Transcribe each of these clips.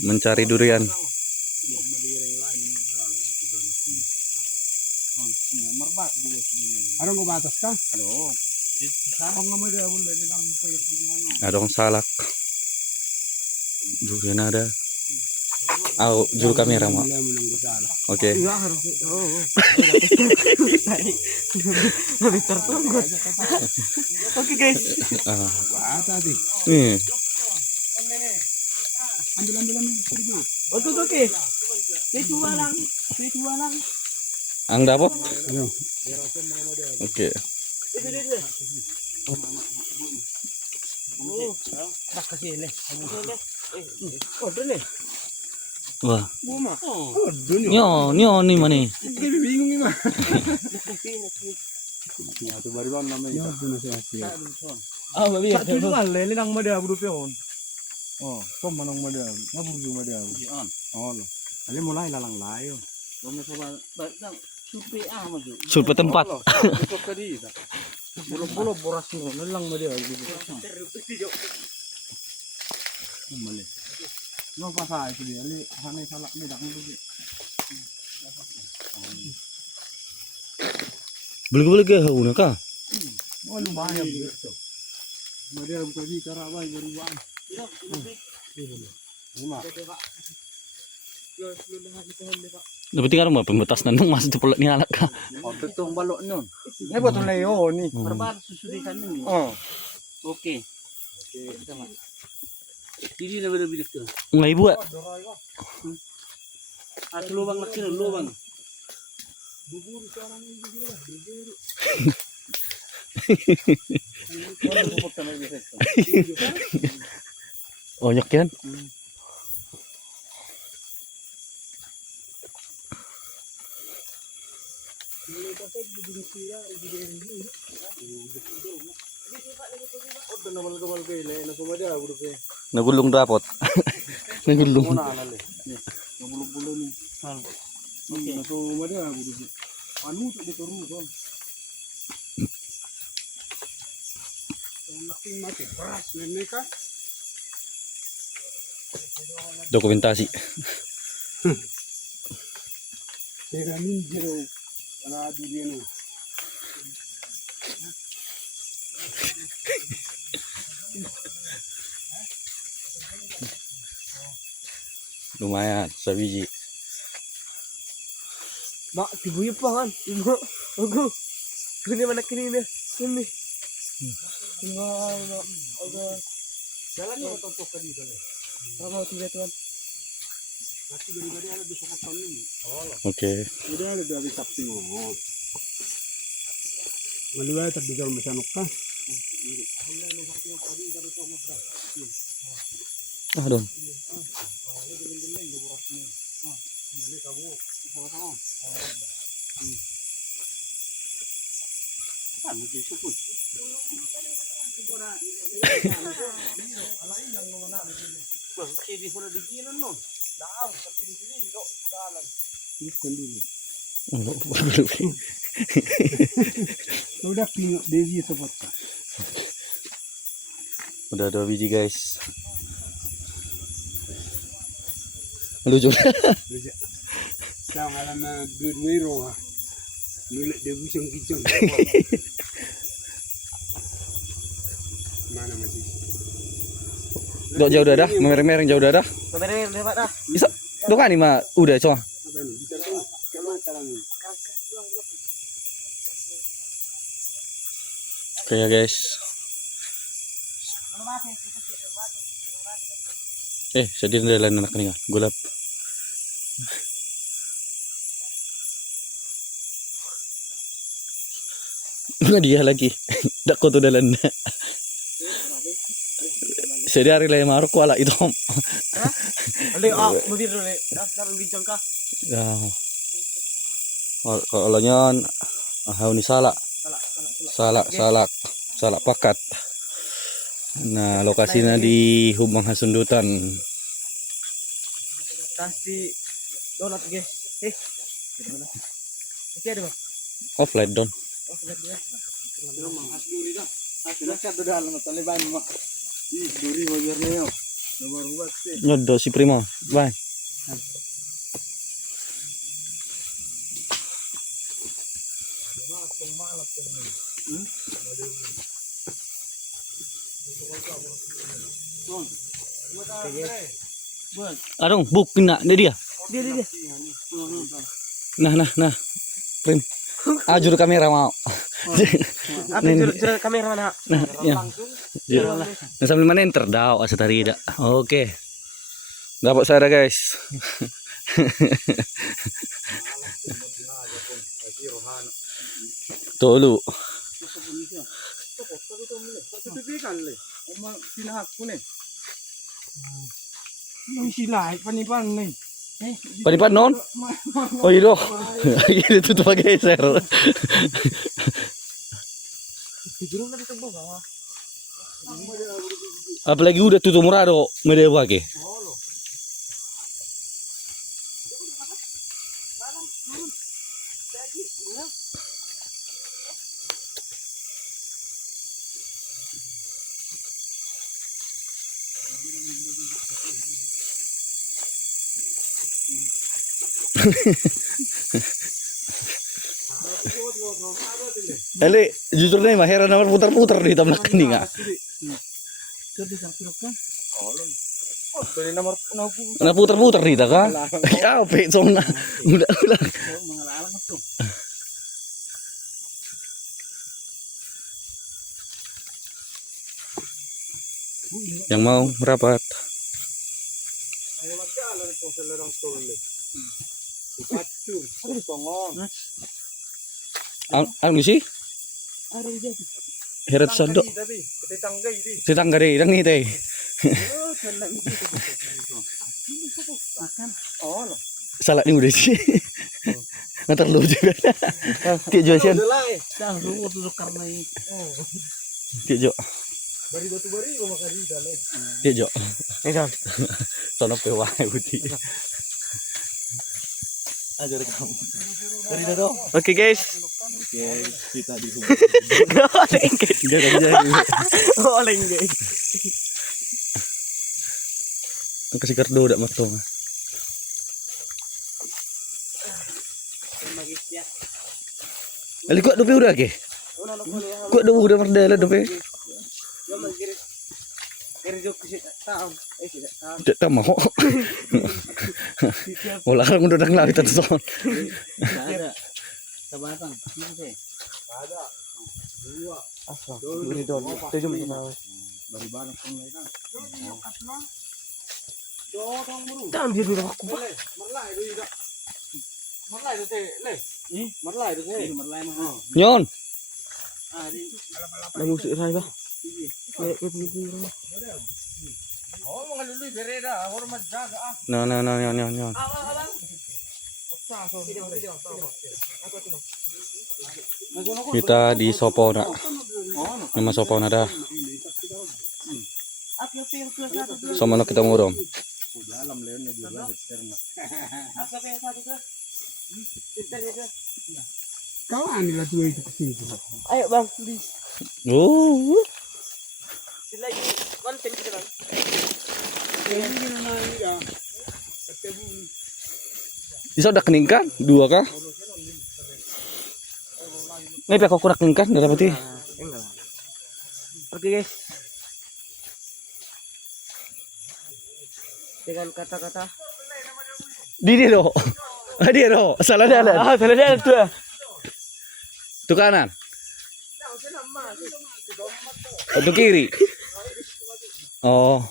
mencari durian. Anong kumatas ka? Ada orang salak. Durian ada. Aku juru kamera mak. Oke. Lebih tertunggu. Oke guys. Nih. Ambil. Oke. Saya dua lang. Ang dapok? Ayo. Oke. Tak kasih ini. Oh, ini. Wah. Buma. Nyo ni mana? Bingung ni mah. Ya, tu baru bang namanya. Ya, tu nasi asyik. Ah, babi. Tak tu kan lele nang mada budu peon. Oh, kom manong mada. Ngabudu mada. Oh, lo. Ali mulai lalang layo. Surpe tempat. Itu tadi. Bulu boras ni, lalang mada. Male. No pasal itu dia. Ali hanai salak ni dah dulu. Boleh ke hau nak kah? Oh, lumayan. Mada bukan di Karawang beruang. Dapat tinggal rumah pembetas nandung mas tu pelak ni anak kah? Oh, betul balok nun. Ni betul leo ni. Perbar susudikan ni. Oh. Oke. Sama. Jadi lebih dekat. Ngai buat. Ada lubang kecil, lubang. Oh nyokian. Nagulung rapot. Nagulung. Bulu-bulu ni. Okey. So mada budu. Anu tu diturun tu. Naking mati beras ni ka. Dokumentasi. Tera ni jero ana durian. Lumayan sebiji. Mak, tibuyup pa kan? Ibu, ogo. Ini mana kini ni? Ini. Mak, ogo. Jalan ni atau tok tadi tu? Kamu tiga tuan. Masih beri ada di sokot kami. Oke. Sudah ada dari Sabtu. Maluai terdigal macam apa? Ah dong. Sudah tengok Dewi sebut. Udah 2 biji guys. Lucu. Jangan alam berwiro. Nulik Dewi ceng-ceng. Mana masih? Dok jauh dah, mereng-mereng jauh dah. Mereka dapat dah. Bisa. Dok kan ni mah udah coba. Apa ini? Bicara tu. Kalau sekarang ni. Oke ya guys. Sedih lain anak ni gulap. Nggak dia lagi. Dak ko to dalan. Sedih hari lain maruk wala itu. Ali, mobil dulu. Sekarang bincang kah? Ya. Kalau nyon hau ni salak pakat. Nah, lokasinya di Hubang Hasundutan. Kasih donat guys. Masih ada bang? Offline don. Oh, sudah dia. Sudah siap dah dalam Taliban mak. Ih, duri bayar ni yo. Nomor buat sih. Nyodo si Primo. Bye. Adong, buk kena dia. Dia. Nah. Prim. Juru kamera mau. Apa juru kamera mana? Nah, ya. Nah, sambil mana enter daw asa tarida. Oke. Dapat saya guys. Tolu. Panipan nih. Panipan non? Oh iya dong. Ini tutup pakai geser. Apalagi udah tutup murado, media pakai. Ele jujur nih mah heran nomor putar-putar di tablak ini nggak? Nah putar-putar di tak? Ya pe sona. Udah. Yang mau merapat. Ang sih? Heret sodok. Titangga deh, dang nih teh. Salah nih udah sih. Ntar lu juga. Tiap jual sian. Tiap jual. Bari batu bari gua makan di dalam. Tiap jual. Sono pewai putih. Ajar kamu. Dari dodo. Oke guys. Kita di Oleng guys. Kasih kardo udah matong. Ali kuat dope udah ke? Kuat dope udah merdela dope. Tidak tahu mau. Olah orang udah nang lari terus. Ada. Sabatang. Ada. Dua. Asal. Ini don. Tujuh menit. Bari banyak kan. Ambil dulu aku. Nyon. Lalu usik saya bah. Nyon. Kita di Sopona. Nama Sopona dah. Sama nak kita ngurung. Kau anilah dua itu kesini. Ayo bang, lagi konten kita bang. Bisa udah keningkan? Dua kah? Ini pihak aku keningkan dari apa sih? Oke guys. Dengan kata-kata Dia do. Dia do. Salah dia. salah dia tuh. Itu kanan. Itu kiri. Oh.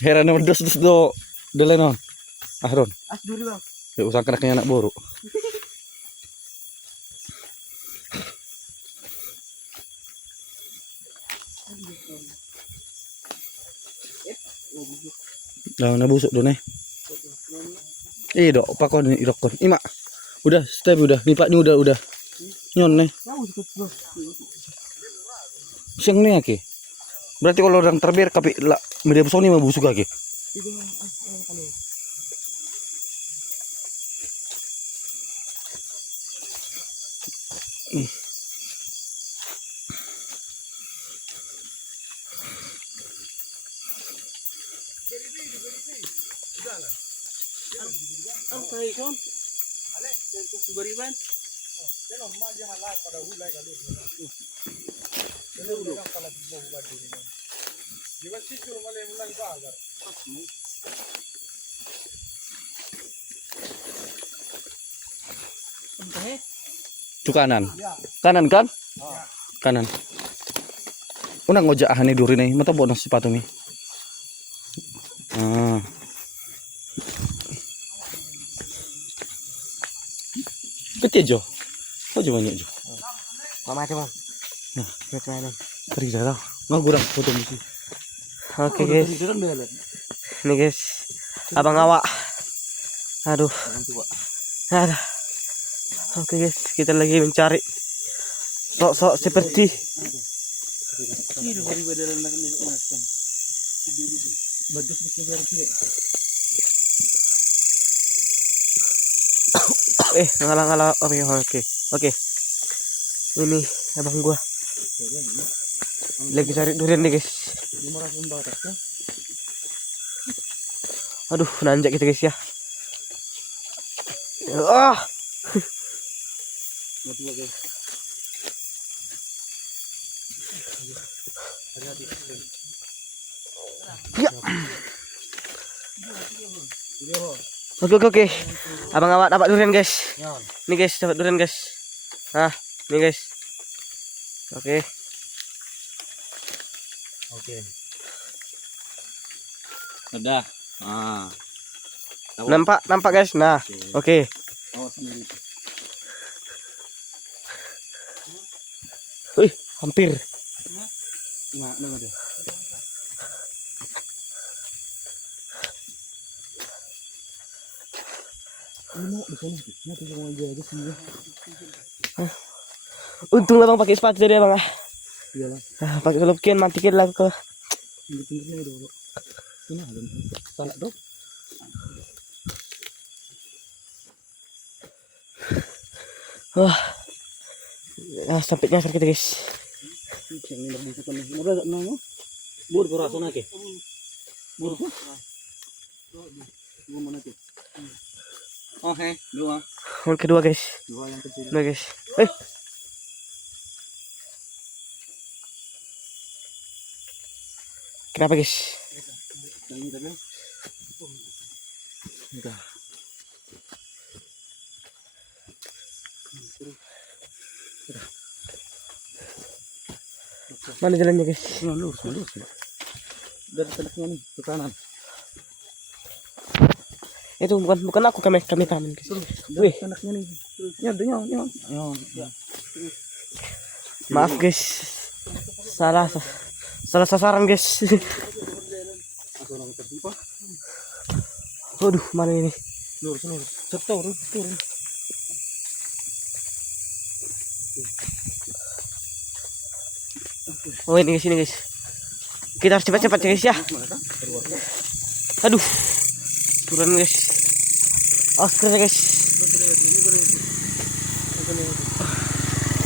Heran nomor dos do. Delenon. Ahron. Duri bang. Ya usah kena anak boru. Dah nabusuk do nih. Dok, pakon ni dokon. Ima. Udah, step udah. Nipaknya udah. Nyon nih. Siang nih aki. Berarti kalau orang terbiar tapi lah media pesoni mah busuk aki. Ang kahison. Bariban. Itu kanan. Kanan kan? Kanan. Unang ngojak hani duri nih, mata bonus sepatu nih. Ah. Kecil jo. Kau coba banyak jo. Mama aja, Bang. Nah, Lihat mana. pergi dah. Nggak kurang foto misi. Oke, guys. Nih, guys. Abang awak. Aduh. Aduh. Oke, guys. Kita lagi mencari sok-sok seperti ngalah-ngalah. Oke. Ini abang gua lagi cari durian nih, guys. Aduh, nanjak kita, guys ya. Ah. Ya. Oke. Abang awak dapat durian, guys. Nih, guys, dapat durian, guys. Nah, nih, guys. Oke. Udah. Ah. Nampak, guys. Nah, oke. Wih, hampir. Untung lah bang pakai sepatu tadi bang. Iyalah. Pakai kelopkian matikin lah ke. Pinggirnya dulu. Ini ada. Salah dong. Wah. Nah, sampai nyasar kita, guys. Bur ko raso na ke. Bur ko. Bur mo na ke. Oke, dua. Yang kedua, guys. Dua yang kecil. Nah, guys. Kenapa, guys? Yang ini tadi. Udah. Mana jalannya, guys? Lurus. Dari teleknya nih ke kanan. Itu bukan aku kami taman, guys. Wih, Anaknya nih. Nyon. maaf, guys. Salah sasaran, guys. Waduh, mana ini? Lurus. Turun. Oh, ini guys. Kita harus cepat-cepat, guys ya. Aduh. Turun, guys. Akhirnya, guys.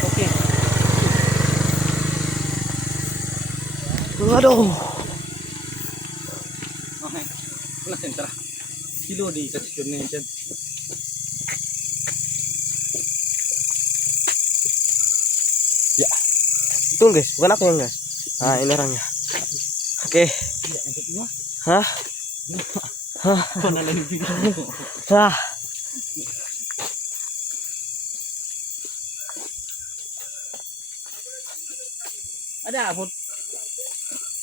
Oke. Waduh. Oke. Nah, entar. Kilo di teksturnya Chan. Ya. Tunggu, guys. Bukan aku yang, guys. Ah, ini orangnya. Oke. Hah? Hah? Ada apa?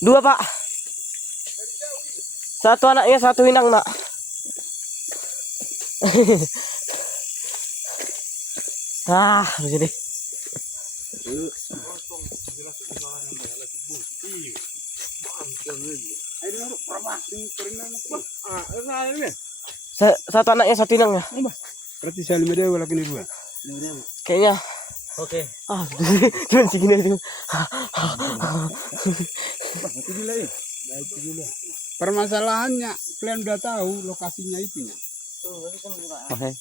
Dua, Pak. Satu anaknya, satu inang, nak. Begini. Satu anaknya, satu inang ya. Berarti saya 5 dewa lagi nih dua. Kayaknya. Oke. Cuman segini aja. Permasalahannya kalian udah tahu lokasinya itunya. Oke.